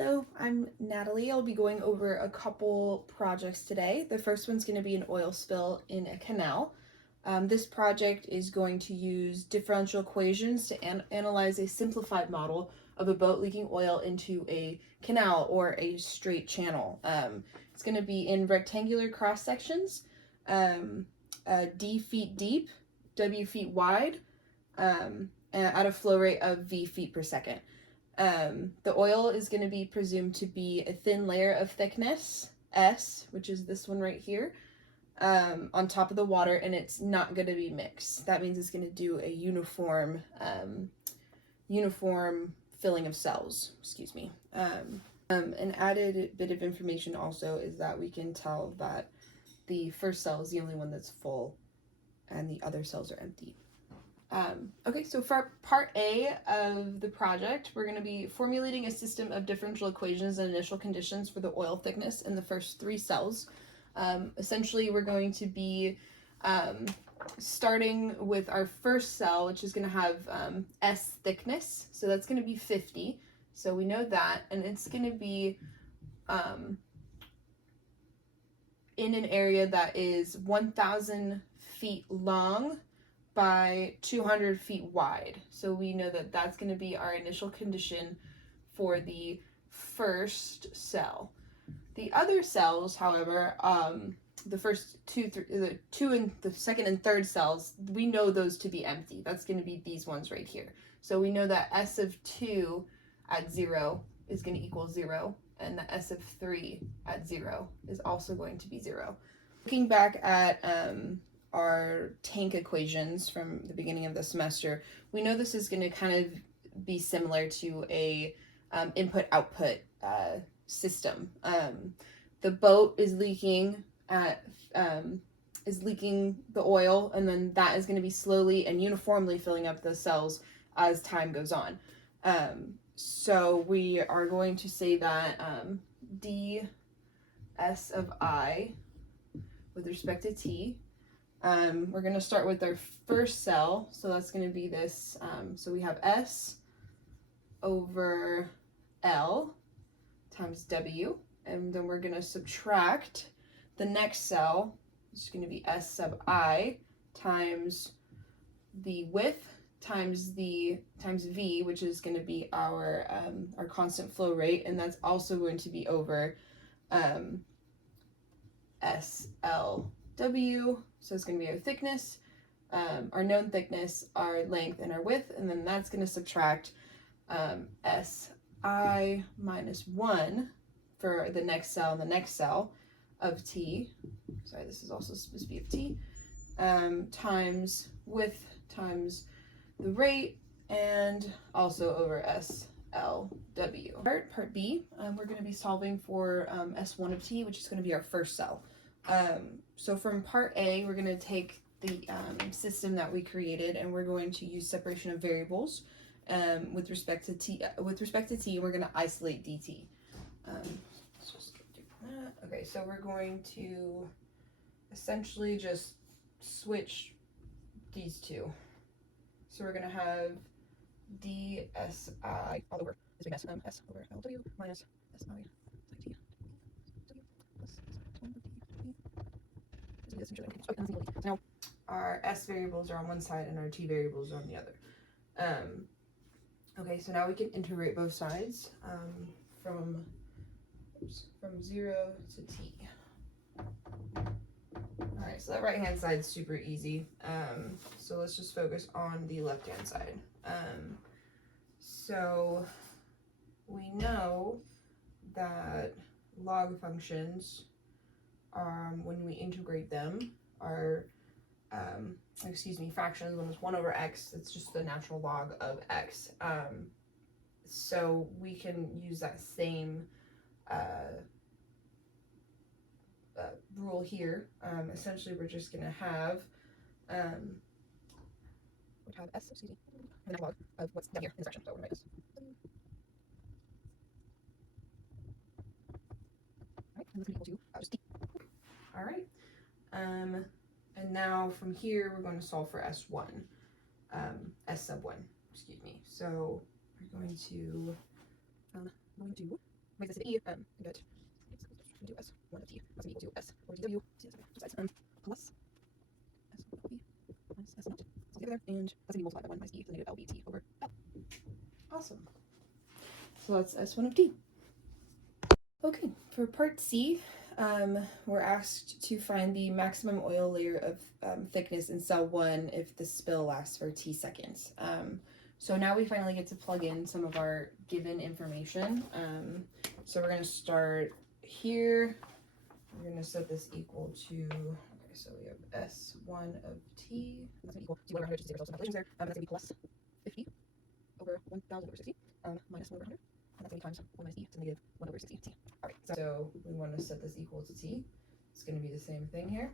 Hello, I'm Natalie. I'll be going over a couple projects today. The first one's going to be an oil spill in a canal. This project is going to use differential equations to analyze a simplified model of a boat leaking oil into a canal or a straight channel. It's going to be in rectangular cross sections, D feet deep, W feet wide, at a flow rate of V feet per second. The oil is going to be presumed to be a thin layer of thickness, S, which is this one right here, on top of the water, and it's not going to be mixed. That means it's going to do a uniform filling of cells, excuse me. An added bit of information also is that we can tell that the first cell is the only one that's full and the other cells are empty. Okay, so for part A of the project, we're going to be formulating a system of differential equations and initial conditions for the oil thickness in the first three cells. Essentially, we're going to be starting with our first cell, which is going to have S thickness, so that's going to be 50, so we know that, and it's going to be in an area that is 1,000 feet long by 200 feet wide. So we know that that's going to be our initial condition for the first cell. The other cells, however, the first the second and third cells, we know those to be empty. That's going to be these ones right here. So we know that S of 2 at 0 is going to equal 0, and the S of 3 at 0 is also going to be 0. Looking back at our tank equations from the beginning of the semester, we know this is going to kind of be similar to a input-output system. The boat is leaking the oil, and then that is going to be slowly and uniformly filling up the cells as time goes on. So we are going to say that ds of I with respect to t, we're going to start with our first cell, so that's going to be this, so we have S over L times W, and then we're going to subtract the next cell, which is going to be S sub I times the width times V, which is going to be our constant flow rate, and that's also going to be over SLW. So it's going to be our thickness, our known thickness, our length, and our width, and then that's going to subtract SI minus 1 for the next cell and the next cell of T. Sorry, this is also supposed to be of T, times width times the rate, and also over SLW. Part B, we're going to be solving for S1 of T, which is going to be our first cell. So from part A, we're going to take the system that we created, and we're going to use separation of variables with respect to T. We're going to isolate dt. Let's just do that. Okay, so we're going to essentially just switch these two. So we're going to have dsi all over this big S, S over LW minus SI T plus S1 of T. So now our S variables are on one side and our T variables are on the other. Okay, so now we can integrate both sides from 0 to T. Alright, so that right hand side is super easy. So let's just focus on the left hand side. So we know that log functions, when we integrate them, are fractions. When it's 1 over x, it's just the natural log of x. So we can use that same rule here. Essentially, we're just going to have s, the natural log of what's down here in this section. So we're going to write this. All right, and this is equal to just t. All right. And now from here, we're going to solve for S1, S sub 1, excuse me. So we're going to raise this to E, and get do S 1 of T. That's going to be equal to S over dw, plus S of B minus S naught. So together, and that's going to be multiplied by 1 minus E to the negative LBT over L. Awesome. So that's S1 of D. Okay, for part C, we're asked to find the maximum oil layer of thickness in cell 1 if the spill lasts for T seconds. So now we finally get to plug in some of our given information. So we're going to start here. We're going to set this equal to, okay, so we have S1 of T. That's going to equal to 1 over 100, just save ourselves some calculations there. That's going to be plus 50 over 1,000 over 60, minus 1 over 100. And that's going to be times 1 minus E to negative 1 over 60 T. All right, so we want to set this equal to T. It's going to be the same thing here.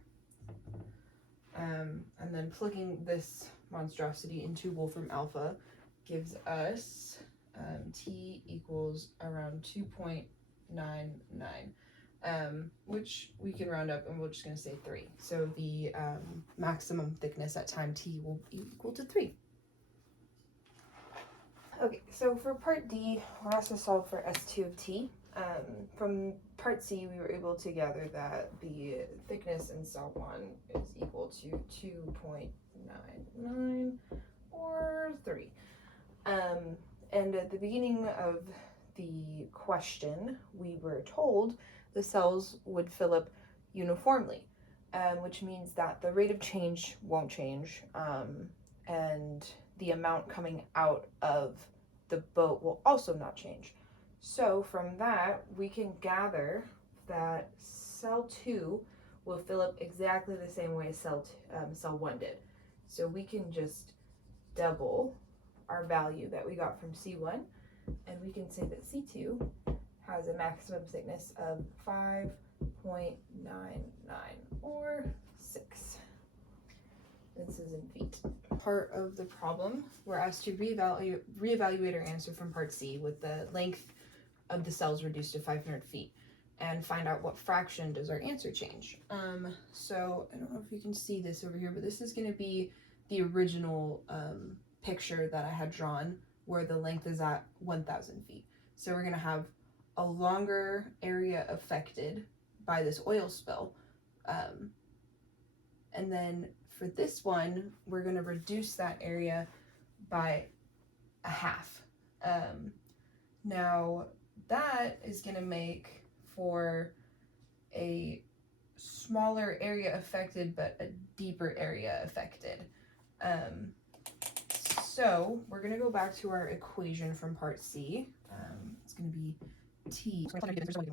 And then plugging this monstrosity into Wolfram alpha gives us T equals around 2.99, which we can round up and we're just going to say 3. So the maximum thickness at time T will be equal to 3. Okay, so for part D, we're asked to solve for S2 of T. From part C, we were able to gather that the thickness in cell 1 is equal to 2.99 or 3. And at the beginning of the question, we were told the cells would fill up uniformly, which means that the rate of change won't change, and the amount coming out of the boat will also not change. So from that, we can gather that cell 2 will fill up exactly the same way as cell 1 did. So we can just double our value that we got from C1, and we can say that C2 has a maximum thickness of 5.99 or 6. This is in feet. Part of the problem, we're asked to reevaluate our answer from part C with the length of the cells reduced to 500 feet and find out what fraction does our answer change. So I don't know if you can see this over here, but this is going to be the original picture that I had drawn where the length is at 1,000 feet. So we're going to have a longer area affected by this oil spill. And then for this one, we're going to reduce that area by a half. Now that is going to make for a smaller area affected, but a deeper area affected. So we're going to go back to our equation from part C. It's going to be T. So we're going to give it 50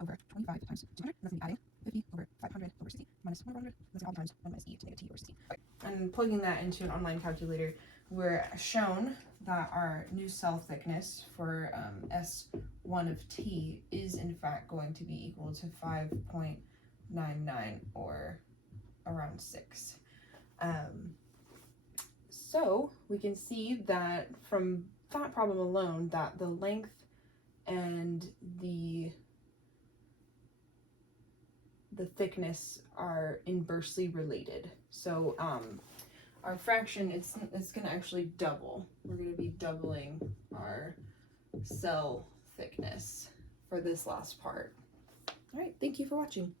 over 25 times 200. That's going to be adding 50 over 500 over 60 minus 1 over 100. That's all times 1 minus E to negative T over 60. Okay. And plugging that into an online calculator, we're shown that our new cell thickness for S1 of T is in fact going to be equal to 5.99 or around 6. So we can see that from that problem alone that the length and the thickness are inversely related. So our fraction, it's going to actually double. We're going to be doubling our cell thickness for this last part. All right, thank you for watching.